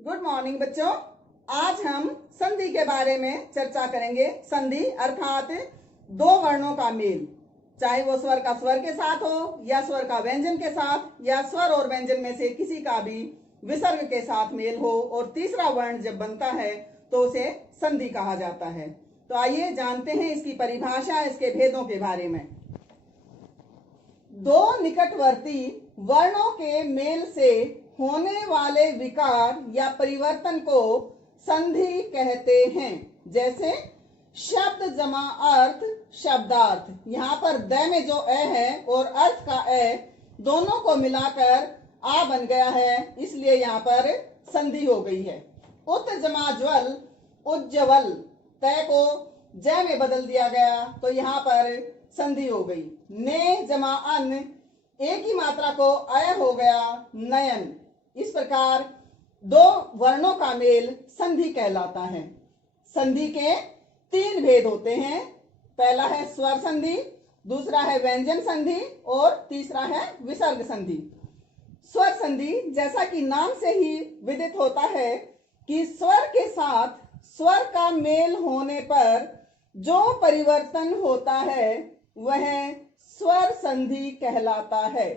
Good morning बच्चों। आज हम संधि के बारे में चर्चा करेंगे। संधि अर्थात दो वर्णों का मेल, चाहे वो स्वर का स्वर के साथ हो या स्वर का व्यंजन के साथ या स्वर और व्यंजन में से किसी का भी विसर्ग के साथ मेल हो और तीसरा वर्ण जब बनता है तो उसे संधि कहा जाता है। तो आइए जानते हैं इसकी परिभाषा, इसके भेदों के बारे में। दो निकटवर्ती वर्णों के मेल से होने वाले विकार या परिवर्तन को संधि कहते हैं। जैसे शब्द जमा अर्थ, शब्दार्थ। यहाँ पर द में जो अ है और अर्थ का अ दोनों को मिलाकर आ बन गया है, इसलिए यहाँ पर संधि हो गई है। उत जमा ज्वल, उज्ज्वल। तय को ज में बदल दिया गया तो यहाँ पर संधि हो गई। ने जमा अन, एक ही मात्रा को अय हो गया नयन। इस प्रकार दो वर्णों का मेल संधि कहलाता है। संधि के तीन भेद होते हैं। पहला है स्वर संधि, दूसरा है व्यंजन संधि और तीसरा है विसर्ग संधि। स्वर संधि जैसा कि नाम से ही विदित होता है कि स्वर के साथ स्वर का मेल होने पर जो परिवर्तन होता है वह स्वर संधि कहलाता है।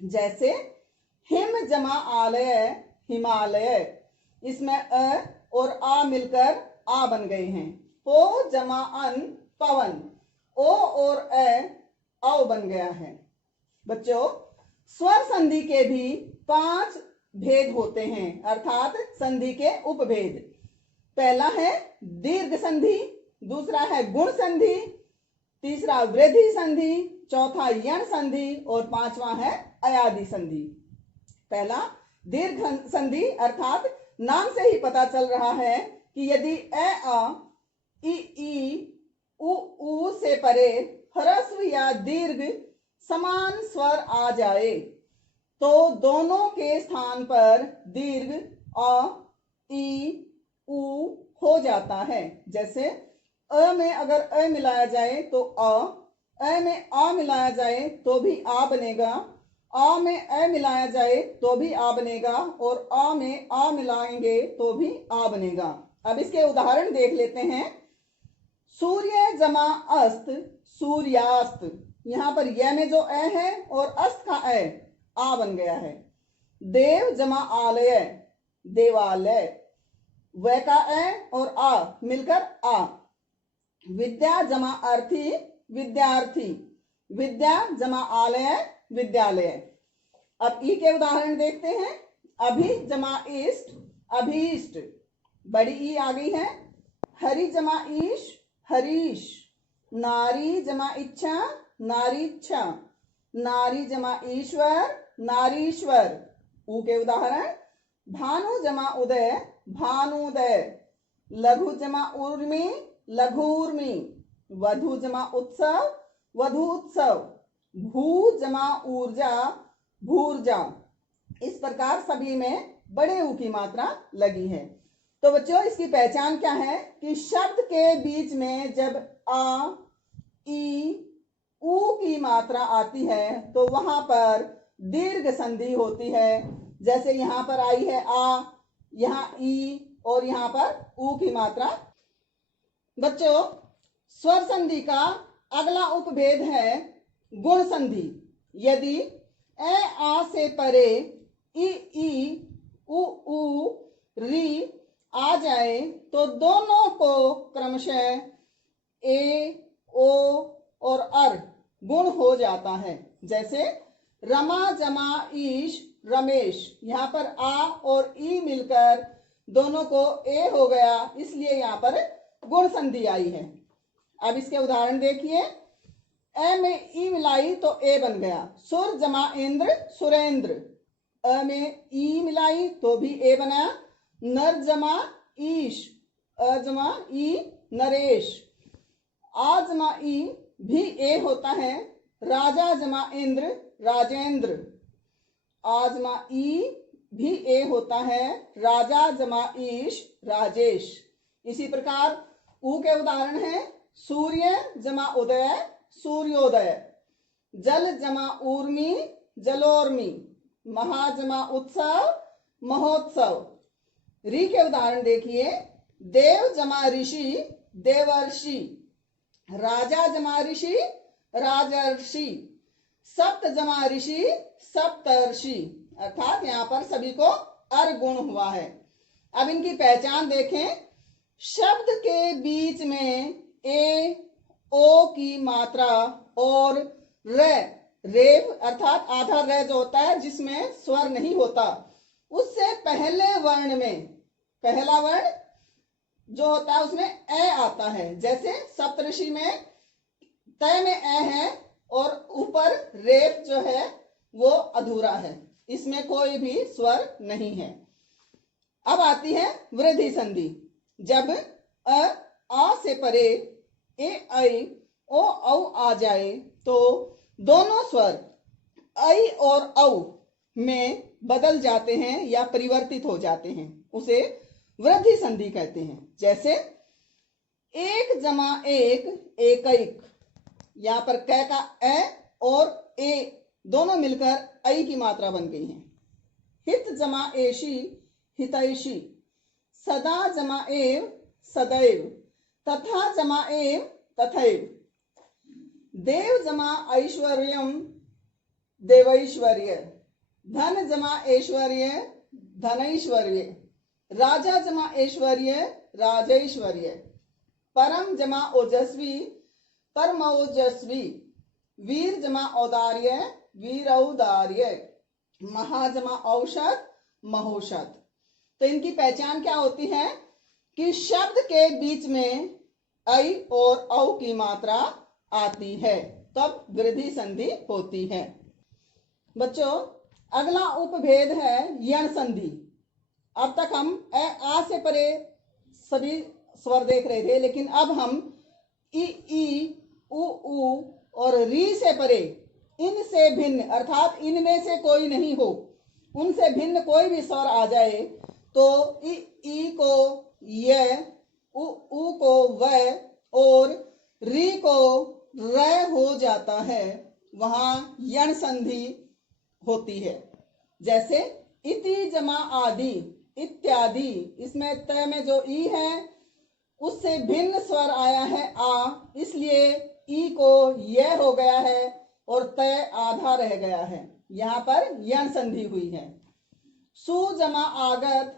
जैसे हिम जमा आलय, हिमालय। इसमें अ और आ मिलकर आ बन गए हैं। पो जमा अन, पवन। ओ और औ बन गया है। बच्चों, स्वर संधि के भी 5 भेद होते हैं, अर्थात संधि के उपभेद। पहला है दीर्घ संधि, दूसरा है गुण संधि, तीसरा वृद्धि संधि, चौथा यण संधि और पांचवा है अयादि संधि। पहला दीर्घ संधि अर्थात नाम से ही पता चल रहा है कि यदि अ ई उ से परे ह्रस्व या दीर्घ समान स्वर आ जाए तो दोनों के स्थान पर दीर्घ अ ई उ हो जाता है। जैसे अ में अगर अ मिलाया जाए तो अ में आ मिलाया जाए तो भी आ बनेगा, आ में अ मिलाया जाए तो भी आ बनेगा और आ में आ मिलाएंगे तो भी आ बनेगा। अब इसके उदाहरण देख लेते हैं। सूर्य जमा अस्त, सूर्यास्त। यहाँ पर य में जो अ है और अस्त का आ बन गया है। देव जमा आलय, देवालय। व का अ और आ मिलकर आ। विद्या जमा अर्थी, विद्यार्थी। विद्या जमा आलय, विद्यालय। अब ई के उदाहरण देखते हैं। अभि जमा इष्ट, अभीष्ट। बड़ी ई आ गई है। हरि जमा ईश, हरीश। नारी जमा इच्छा, नारीच्छा। नारी जमा ईश्वर, नारीश्वर। ऊ के उदाहरण भानु जमा उदय, भानुदय। लघु जमा उर्मी, लघुर्मी। वधु जमा उत्सव, वधूत्सव। भू जमा ऊर्जा, भूर्जा। इस प्रकार सभी में बड़े ऊ की मात्रा लगी है। तो बच्चों, इसकी पहचान क्या है कि शब्द के बीच में जब आ ई ऊ की मात्रा आती है तो वहां पर दीर्घ संधि होती है। जैसे यहां पर आई है आ, यहां ई और यहां पर ऊ की मात्रा। बच्चों, स्वर संधि का अगला उपभेद है गुण संधि। यदि ए आ से परे ई उ री आ जाए तो दोनों को क्रमशः ए ओ और अर गुण हो जाता है। जैसे रमा जमा ईश, रमेश। यहाँ पर आ और ई मिलकर दोनों को ए हो गया, इसलिए यहाँ पर गुण संधि आई है। अब इसके उदाहरण देखिए। अ में ई मिलाई तो ए बन गया। सुर जमा इंद्र, सुरेंद्र। अ में ई मिलाई तो भी ए बना। नर जमा ईश, अ जमा ई, नरेश। आ जमा ई भी ए होता है। राजा जमा इंद्र, राजेंद्र। आ जमा ई भी ए होता है। राजा जमा ईश, राजेश। इसी प्रकार ऊ के उदाहरण है। सूर्य जमा उदय, सूर्योदय। जल जमा ऊर्मी, जलोर्मी। महा जमा उत्सव, महोत्सव। री के उदाहरण देखिए, देव जमा ऋषि देवर्षि, राजा जमा ऋषि राजर्षि, सप्त जमा ऋषि सप्तर्षि, अर्थात यहाँ पर सभी को अर गुण हुआ है। अब इनकी पहचान देखें। शब्द के बीच में ए ओ की मात्रा और रेफ अर्थात आधा र जो होता है जिसमें स्वर नहीं होता, उससे पहले वर्ण में पहला वर्ण जो होता है उसमें ए आता है। जैसे सप्तऋषि में तय में ए है और ऊपर रेफ जो है वो अधूरा है, इसमें कोई भी स्वर नहीं है। अब आती है वृद्धि संधि। जब आ से परे ए ऐ ओ औ आ जाए तो दोनों स्वर ऐ और औ में बदल जाते हैं या परिवर्तित हो जाते हैं, उसे वृद्धि संधि कहते हैं। जैसे एक जमा एक एकैक, यहां पर क का ए और ए दोनों मिलकर ऐ की मात्रा बन गई है। हित जमा एशी हितैषी, सदा जमा एव सदैव, तथा जमा एव तथैव, देव जमा ऐश्वर्यम देवैश्वर्य, धन जमा ऐश्वर्य धनैश्वर्य, राजा जमा ऐश्वर्य राजैश्वर्य, परम जमा ओजस्वी परमोजस्वी, वीर जमा औदार्य वीरौदार्य, महाजमा औषध महोषध। तो इनकी पहचान क्या होती है कि शब्द के बीच में ऐ और औ की मात्रा आती है, तब वृद्धि संधि होती है। बच्चों, अगला उपभेद है यण संधि। अब तक हम ए आ से परे सभी स्वर देख रहे थे, लेकिन अब हम ई उ और री से परे इनसे भिन्न अर्थात इनमें से कोई नहीं हो, उनसे भिन्न कोई भी स्वर आ जाए तो ई को य, उ को व और री को र हो जाता है, वहां यण संधि होती है। जैसे इति जमा आदि इत्यादि, इसमें त में जो ई है उससे भिन्न स्वर आया है आ, इसलिए ई को य हो गया है और तय आधा रह गया है, यहाँ पर यण संधि हुई है। सु जमा आगत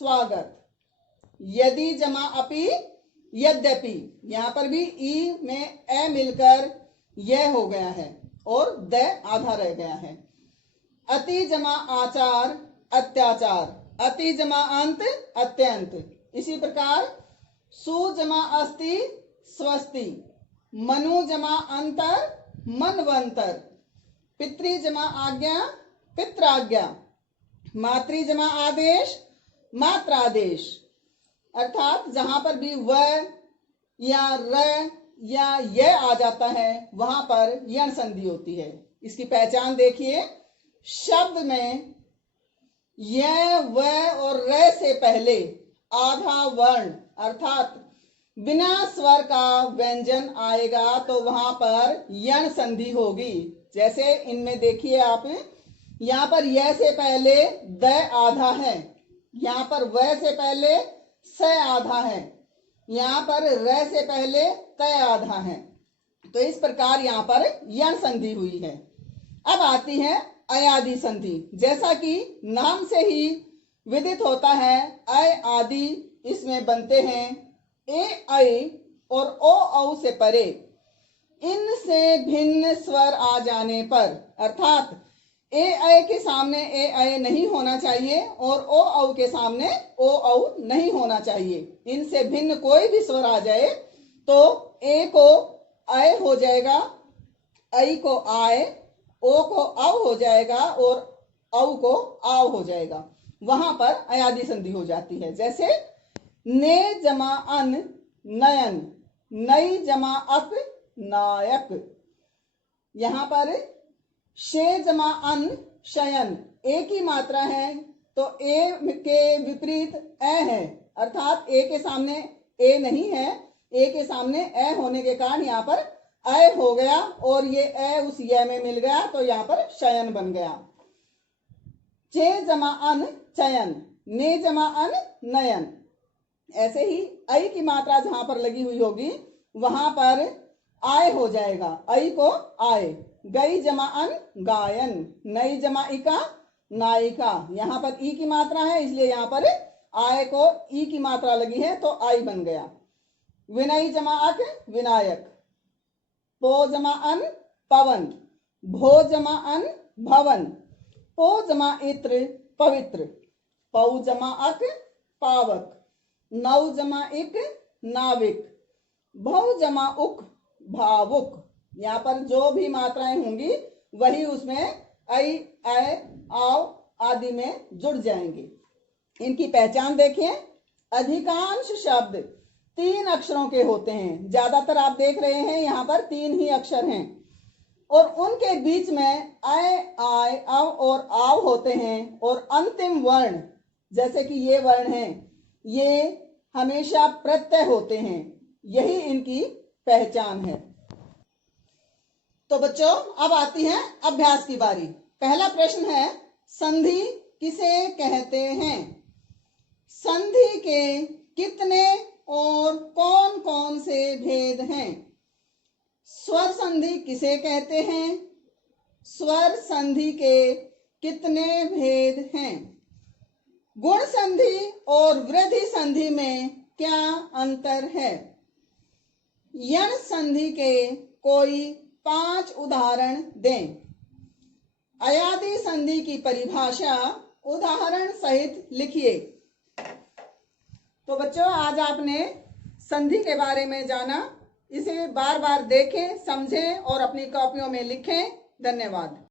स्वागत, यदि जमा अपि यद्यपि, यहाँ पर भी ई में ए मिलकर यह हो गया है और द आधा रह गया है। अति जमा आचार अत्याचार, अति जमा अंत अत्यंत। इसी प्रकार सु जमा अस्ति स्वस्ति, मनु जमा अंतर मनवंतर, पितृ जमा आज्ञा पित्राज्ञा, मातृ जमा आदेश मात्रादेश। अर्थात जहां पर भी व या र या य आ जाता है वहां पर यण संधि होती है। इसकी पहचान देखिए। शब्द में य व और र से पहले आधा वर्ण अर्थात बिना स्वर का व्यंजन आएगा तो वहां पर यण संधि होगी। जैसे इनमें देखिए आप, यहाँ पर य से पहले द आधा है, यहाँ पर व से पहले स आधा है, यहाँ पर र से पहले त आधा है। तो इस प्रकार यहाँ पर यण संधि हुई है। अब आती है अयादि संधि। जैसा कि नाम से ही विदित होता है, अय आदि इसमें बनते हैं ए ऐ और ओ औ से परे इनसे भिन्न स्वर आ जाने पर, अर्थात ए ऐ के सामने ए ऐ नहीं होना चाहिए और ओ औ के सामने ओ औ नहीं होना चाहिए। इनसे भिन्न कोई भी स्वर आ जाए तो ए को ऐ हो जाएगा, ऐ को आय, ओ को औ हो जाएगा और औ को आव हो जाएगा, वहां पर अयादि संधि हो जाती है। जैसे ने जमा अन नयन, नई जमा अक नायक, यहां पर शे जमा अन शयन, ए की मात्रा है तो ए के विपरीत ए है, अर्थात ए के सामने ए नहीं है, ए के सामने ए होने के कारण यहाँ पर अय हो गया और ये ए उस य में मिल गया तो यहाँ पर शयन बन गया। चे जमा अन चयन, ने जमा अन नयन। ऐसे ही ऐ की मात्रा जहां पर लगी हुई होगी वहां पर आय हो जाएगा, ऐ को आय। गई जमा अन गायन, नई जमा इका नायिका। यहां पर ई की मात्रा है इसलिए यहां पर आय को ई की मात्रा लगी है तो आई बन गया। विनयी जमा अक विनायक, पो जमा अन पवन, भो जमा अन भवन, पो जमा इत्र पवित्र, पौ जमा अक पावक, नौ जमा इक नाविक, भौ जमा उक भावुक। यहाँ पर जो भी मात्राएं होंगी वही उसमें ऐ, ऐ, आव आदि में जुड़ जाएंगी। इनकी पहचान देखिए। अधिकांश शब्द 3 अक्षरों के होते हैं। ज्यादातर आप देख रहे हैं यहाँ पर 3 ही अक्षर हैं और उनके बीच में ऐ, आय, अव और आव होते हैं। और अंतिम वर्ण जैसे कि ये वर्ण हैं, ये हमेशा प्रत्यय होते हैं। यही इनकी पहचान है। तो बच्चों अब आती है अभ्यास की बारी। पहला प्रश्न है, संधि किसे कहते हैं? संधि के कितने और कौन कौन से भेद हैं? स्वर संधि किसे कहते हैं? स्वर संधि के कितने भेद हैं? गुण संधि और वृद्धि संधि में क्या अंतर है? यण संधि के कोई 5 उदाहरण दें। अयादि संधि की परिभाषा उदाहरण सहित लिखिए। तो बच्चों आज आपने संधि के बारे में जाना। इसे बार बार देखें, समझें और अपनी कॉपियों में लिखें। धन्यवाद।